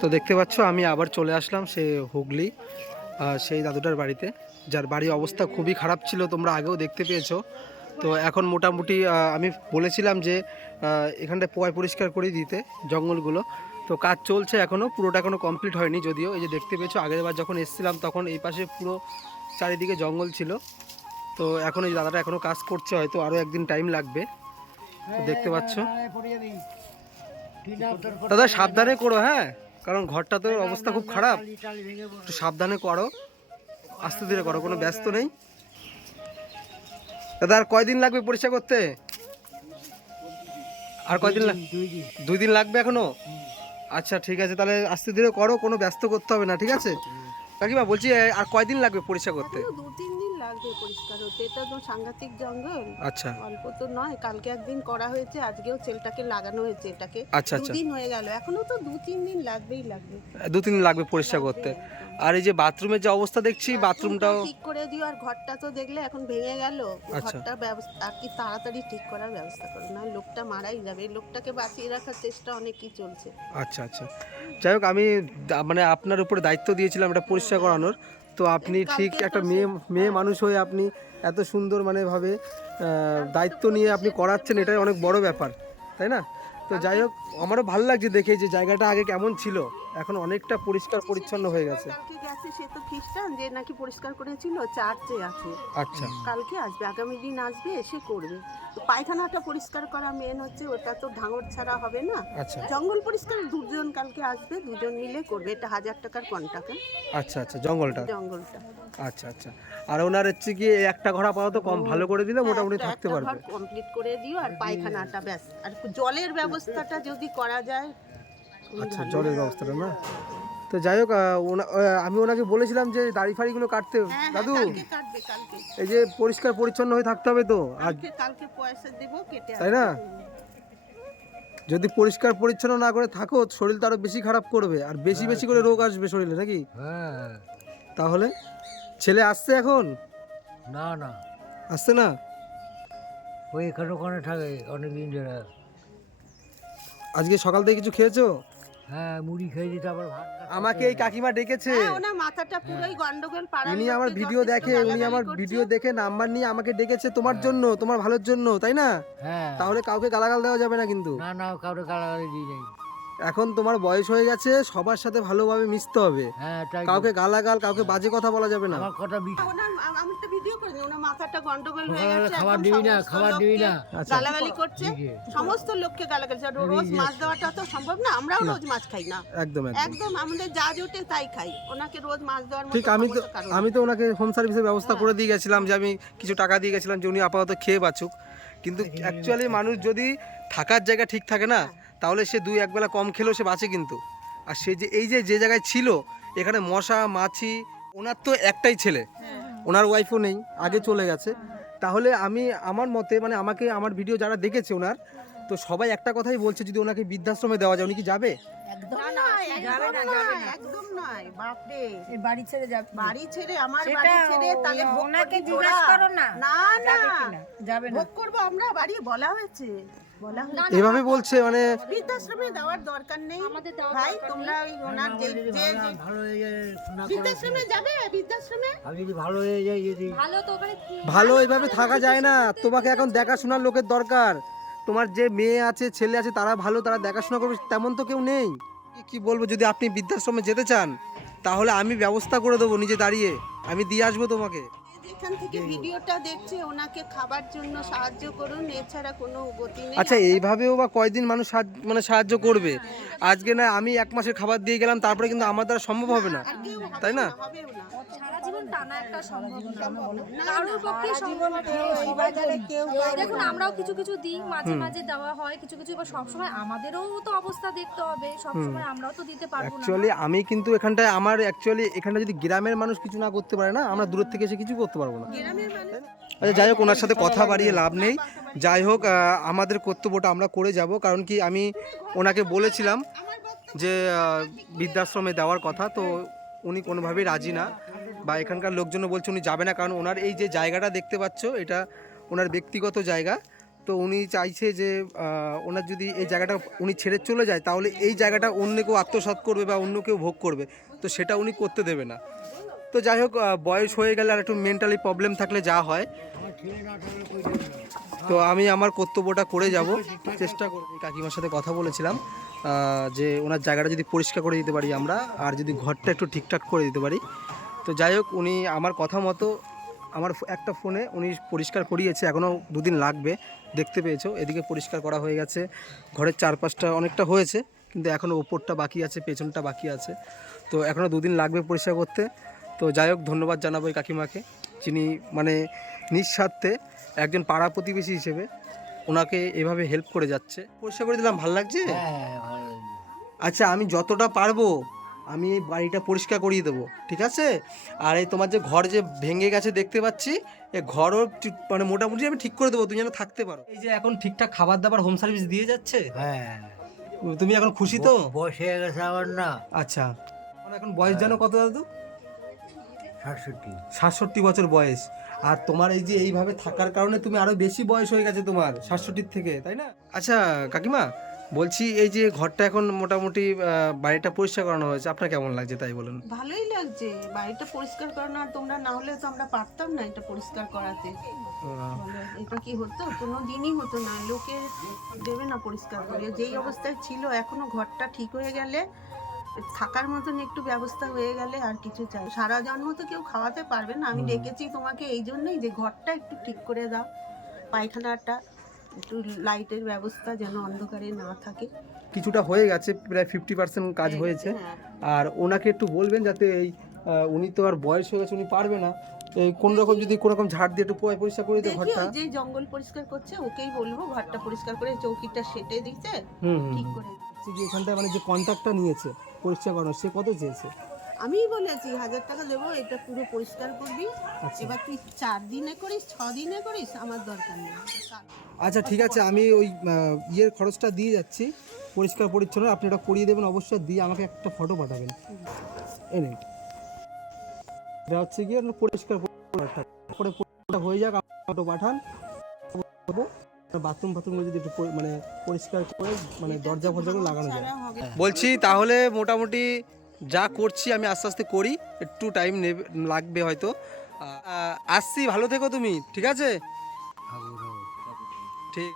তো দেখতে পাচ্ছ আমি আবার চলে আসলাম সে হুগলি সেই দাদুটার বাড়িতে যার বাড়ির অবস্থা খুবই খারাপ ছিল তোমরা আগেও দেখতে পেয়েছ। তো এখন মোটামুটি আমি বলেছিলাম যে আহ, এখানটায় পোয়ায় পরিষ্কার করে দিতে জঙ্গলগুলো। তো কাজ চলছে এখনও পুরোটা এখনও কমপ্লিট হয়নি যদিও এই যে দেখতে পেয়েছ আগের বার যখন এসেছিলাম তখন এই পাশে পুরো চারিদিকে জঙ্গল ছিল। তো এখন এই দাদাটা এখনও কাজ করছে হয়তো আরও একদিন টাইম লাগবে। দেখতে পাচ্ছ। দাদা, সাবধানে করো হ্যাঁ? কারণ ঘরটা তো অবস্থা খুব খারাপ। একটু সাবধানে করো। আস্তে ধীরে করো, কোনো ব্যস্ত নেই। দাদা, আর কয়দিন লাগবে পরীক্ষা করতে? আর কয়দিন দুই দিন লাগবে এখনও? আচ্ছা ঠিক আছে, তাহলে আস্তে ধীরে করো, কোনো ব্যস্ত করতে হবে না, ঠিক আছে? কাকিমা, বলছি আর কয়দিন লাগবে পরীক্ষা করতে? লাগবে পরিষ্কার হতে। এটা তো সাংঘাতিক জঙ্গল। আচ্ছা। অল্প তো নয় কালকে একদিন করা হয়েছে আজকেও চেলটাকে লাগানো হয়েছে এটাকে। আচ্ছা আচ্ছা। দুদিন হয়ে গেল এখনও তো দু তিন দিন লাগবেই লাগবে। দু তিন দিন লাগবে পরিষ্কার করতে। আর এই যে বাথরুমের যে অবস্থা দেখছি বাথরুমটাও ঠিক করে দিও আর ঘরটা তো দেখলে এখন ভেঙে গেল। আচ্ছা। ঘরটা ব্যবস্থা আর কি তাড়াতাড়ি ঠিক করার ব্যবস্থা করো না লোকটা মারাই যাবে। লোকটাকে বাঁচিয়ে রাখার চেষ্টা অনেকই চলছে। আচ্ছা আচ্ছা। যাই হোক আমি মানে আপনার উপরে দায়িত্ব দিয়েছিলাম এটা পরিষ্কার করানোর। তো আপনি ঠিক একটা মেয়ে মেয়ে মানুষ হয়ে আপনি এত সুন্দর মানে ভাবে দায়িত্ব নিয়ে আপনি করাচ্ছেন এটাই অনেক বড় ব্যাপার তাই না? তো যাই হোক আমারও ভালো লাগছে দেখে যে জায়গাটা আগে কেমন ছিল। এখন অনেকটা পরিষ্কার পরিচ্ছন্ন হয়ে গেছে। কালকে গেছে সে তো খ্রিস্টান যে নাকি পরিষ্কার করেছিল চার্চে আছে। আচ্ছা। কালকে আসবে আগামী দিন আসবে এসে করবে। পায়খানাটা পরিষ্কার করা মেন হচ্ছে ওটা তো ঢাঙর ছাড়া হবে না। আচ্ছা। জঙ্গল পরিষ্কার দুজন কালকে আসবে দুজন মিলে করবে এটা হাজার টাকার কন্টাকা আচ্ছা আচ্ছা জঙ্গলটা? জঙ্গলটা। আচ্ছা আচ্ছা। আর ওনার হচ্ছে কি একটা ঘর আপাতত কম ভালো করে দিলে মোটামুটি থাকতে পারবে। কমপ্লিট করে দিও আর পায়খানাটা ব্যাস। আর জলের ব্যবস্থাটা যদি করা যায় আচ্ছা জলের ব্যবস্থাটা না? তো যাই হোক আমি ওনাকে বলেছিলাম যে দাড়ি ফাড়িগুলো কাটতে। হ্যাঁ, হ্যাঁ, দাদু কালকে কাটবে কালকে। এই যে পরিষ্কার পরিচ্ছন্ন হয়ে থাকতে হবে তো। আর কালকে পয়সা দেবো কেটে তাই না? যদি পরিষ্কার পরিচ্ছন্ন না করে থাকো শরীর তো আরও বেশি খারাপ করবে। আর বেশি বেশি করে রোগ আসবে শরীরে নাকি? হ্যাঁ। তাহলে ছেলে আসছে এখন? না না। আসছে না? ওই এখানে ওখানে থাকে অনেক দিন ধরে। আজকে সকাল থেকে কিছু খেয়েছো? হ্যাঁ মুড়ি ভাত আমাকে এই কাকিমা ডেকেছে। হ্যাঁ মাথাটা পুরোই গন্ডগোল পাড়া উনি আমার ভিডিও দেখে উনি আমার ভিডিও দেখে নাম্বার নিয়ে আমাকে ডেকেছে তোমার জন্য তোমার ভালোর জন্য তাই না? হ্যাঁ। তাহলে কাউকে গালাগাল দেওয়া যাবে না কিন্তু। না না কাউকে গালাগালি দিই নেই এখন তোমার বয়স হয়ে গেছে সবার সাথে ভালোভাবে মিশতে হবে। হ্যাঁ তাই কাউকে গালাগাল কাউকে বাজে কথা বলা যাবে না। আমার কথা ওনার আমি একটা ভিডিও করে ওনার মাথাটা গন্ডগোল হয়ে সকালবেলা গেছে খাবার দিবি না, সমস্ত খাবার লোককে দিবি না। আচ্ছা। গালাগালি করছে। সমস্ত লোককে গালাগালি করছে। আর রোজ মাছ দেওয়াটা তো সম্ভব না আমরাও রোজ মাছ খাই না। একদম একদম। একদম আমাদের যা জোটে তাই খাই। ওনাকে রোজ মাছ দেওয়ার মতো ঠিক আমি তো কারোর আমি তো ওনাকে হোম সার্ভিসের ব্যবস্থা করে দিয়ে গেছিলাম যে আমি কিছু টাকা দিয়ে গেছিলাম যে উনি আপাতত খেয়ে বাঁচুক। কিন্তু অ্যাকচুয়ালি মানুষ যদি থাকার জায়গা ঠিক থাকে না তাহলে সে দুই একবেলা কম খেলেও সে বাঁচে কিন্তু। আর সে যে এই যে যে জায়গায় ছিল এখানে মশা মাছি ওনার তো একটাই ছেলে। ওনার ওয়াইফও নেই আগে চলে গেছে। তাহলে আমি আমার মতে মানে আমাকে আমার ভিডিও যারা দেখেছে ওনার তো সবাই একটা কথাই বলছে যদি ওনাকে বৃদ্ধাশ্রমে দেওয়া যায় উনি কি যাবে? না, না, একদম নয়, একদম নয়, বাপরে। এই বাড়ি ছেড়ে যাবে। আমার বাড়ি ছেড়ে তাহলে ও- ভোগ ওনাকে করবি জিজ্ঞাসা তোরা? করো না। না না। যাবে না। ভোগ করব আমরা বাড়ি বলা হয়েছে। এভাবে বলছে মানে বৃদ্ধাশ্রমে দেওয়ার দরকার নেই। ভাই তোমরা ওই ওনার যে যে ভালো হয়ে যায়। বৃদ্ধাশ্রমে যাবে? বৃদ্ধাশ্রমে? আমি যদি ভালো হয়ে যাই যদি ভালো এইভাবে থাকা যায় না। তোমাকে এখন দেখাশোনার লোকের দরকার। তোমার যে মেয়ে আছে ছেলে আছে তারা ভালো তারা দেখাশোনা করবে তেমন তো কেউ নেই। কি- কি বলব যদি আপনি বৃদ্ধাশ্রমে যেতে চান তাহলে আমি ব্যবস্থা করে দেবো নিজে দাঁড়িয়ে। আমি দিয়ে আসব তোমাকে। যেখান থেকে ভিডিওটা দেখছে ওনাকে খাবার জন্য সাহায্য করুন এছাড়া কোনো গতি নেই আচ্ছা এইভাবেও বা কয়দিন মানুষ মানে সাহায্য করবে? আজকে না আমি এক মাসের খাবার দিয়ে গেলাম তারপরে কিন্তু আমার দ্বারা সম্ভব হবে না। তাই না? সারা জীবন টানা একটা সম্ভব না। না, কারোর পক্ষে সম্ভব না। এই বাজারে কেউ দেখুন আমরাও কিছু কিছু দিই মাঝে মাঝে দেওয়া হয় কিছু কিছু এবার সবসময় আমাদেরও তো অবস্থা দেখতে হবে সবসময় আমরাও তো দিতে পারব না। অ্যাকচুয়ালি আমি কিন্তু এখানটায় আমার অ্যাকচুয়ালি এখানটা যদি গ্রামের মানুষ কিছু না করতে পারে না আমরা দূরের থেকে এসে কিছু করতে পারব না। আচ্ছা যাই হোক ওনার সাথে কথা বাড়িয়ে লাভ নেই। যাই হোক আমাদের কর্তব্যটা আমরা করে যাব কারণ কি আমি ওনাকে বলেছিলাম যে বৃদ্ধাশ্রমে দেওয়ার কথা তো উনি কোনোভাবেই রাজি না। বা এখানকার লোকজনও বলছে উনি যাবে না কারণ ওনার এই যে জায়গাটা দেখতে পাচ্ছ এটা ওনার ব্যক্তিগত জায়গা। তো উনি চাইছে যে ওনার যদি এই জায়গাটা উনি ছেড়ে চলে যায় তাহলে এই জায়গাটা অন্য কেউ আত্মসাৎ করবে বা অন্য কেউ ভোগ করবে। তো সেটা উনি করতে দেবে না। তো যাই হোক বয়স হয়ে গেলে আর একটু মেন্টালি প্রবলেম থাকলে যা হয়। তো আমি আমার কর্তব্যটা করে যাব। চেষ্টা করব কাকিমার সাথে কথা বলেছিলাম যে ওনার জায়গাটা যদি পরিষ্কার করে দিতে পারি আমরা, আর যদি ঘরটা একটু ঠিকঠাক করে দিতে পারি। তো যাই হোক, উনি আমার কথা মতো আমার একটা ফোনে উনি পরিষ্কার করিয়েছে, এখনও দুদিন লাগবে, দেখতে পেয়েছ। এদিকে পরিষ্কার করা হয়ে গেছে, ঘরের চারপাশটা অনেকটা হয়েছে, কিন্তু এখনও ওপরটা বাকি আছে, পেছনটা বাকি আছে। তো এখনও দুদিন লাগবে পরিষ্কার করতে। তো যাই হোক ধন্যবাদ জানাব এই কাকিমাকে। যিনি মানে নিঃস্বার্থে একজন পাড়া প্রতিবেশী হিসেবে ওনাকে এভাবে হেল্প করে যাচ্ছে। পরিষ্কার করে দিলাম ভালো লাগছে? হ্যাঁ ভালো আচ্ছা আমি যতটা পারব আমি এই বাড়িটা পরিষ্কার করিয়ে দেবো ঠিক আছে? আর এই তোমার যে ঘর যে ভেঙে গেছে দেখতে পাচ্ছি এ ঘরও মানে মোটামুটি আমি ঠিক করে দেবো তুমি যেন থাকতে পারো। এই যে এখন ঠিকঠাক খাবার দাবার হোম সার্ভিস দিয়ে যাচ্ছে? হ্যাঁ। তুমি এখন খুশি তো? বয়স হয়ে গেছে আমার না। আচ্ছা। এখন বয়স জানো কত দাদু? সাতষট্টি। সাতষট্টি বছর বয়স। আর তোমার এই যে এইভাবে থাকার কারণে তুমি আরও বেশি বয়স হয়ে গেছে তোমার সাতষট্টির থেকে তাই না? আচ্ছা কাকিমা বলছি এই যে ঘরটা এখন মোটামুটি বাড়িটা পরিষ্কার করানো হয়েছে আপনার কেমন লাগছে তাই বলুন? ভালোই লাগছে বাড়িটা পরিষ্কার করানো আর তোমরা না হলে তো আমরা পারতাম না এটা পরিষ্কার করাতে। এটা কি হতো? কোনো দিনই হতো না লোকে দেবে না পরিষ্কার করে। যেই অবস্থায় ছিল এখনও ঘরটা ঠিক হয়ে গেলে থাকার মতন একটু ব্যবস্থা হয়ে গেলে আর কিছু চাই। সারা জন্ম তো কেউ খাওয়াতে পারবে না। আমি ডেকেছি তোমাকে এই জন্যই যে ঘরটা একটু ঠিক করে দাও। পায়খানাটা একটু লাইটের ব্যবস্থা যেন অন্ধকারে না থাকে। কিছুটা হয়ে গেছে প্রায় ফিফটি পার্সেন্ট কাজ হয়েছে। হ্যাঁ। আর ওনাকে একটু বলবেন যাতে এই উনি তো আর বয়স হয়ে গেছে উনি পারবে না। এই কোন রকম যদি কোনো রকম ঝাড় দিয়ে একটু পয় পরিষ্কার করে দিতে ঘরটা। যে জঙ্গল পরিষ্কার করছে ওকেই বলব। ঘরটা পরিষ্কার করে চৌকিটা সেটে দিতে ঠিক করে যে এখানটা মানে যে কন্ট্রাক্টটা নিয়েছে। পরিষ্কার করানো সে কত চেয়েছে? আমিই বলেছি হাজার টাকা দেবো এটা পুরো পরিষ্কার করবি। আচ্ছা। এবার তুই চার দিনে করিস ছ দিনে করিস আমার দরকার নেই। আচ্ছা ঠিক আছে আমি ওই ইয়ের খরচটা দিয়ে যাচ্ছি পরিষ্কার পরিচ্ছন্ন আপনি এটা করিয়ে দেবেন অবশ্যই দিয়ে আমাকে একটা ফটো পাঠাবেন। এনে এটা হচ্ছে গিয়ে পরিষ্কার করে ফটোটা হয়ে যাক ফটো পাঠান। বাথরুম ফাথরুম যদি একটু মানে পরিষ্কার করে মানে দরজা ফরজাগুলো লাগানো যায়। বলছি তাহলে মোটামুটি যা করছি আমি আস্তে আস্তে করি একটু টাইম নেবে লাগবে হয়তো। আসছি ভালো থেকো তুমি ঠিক আছে? ঠিক।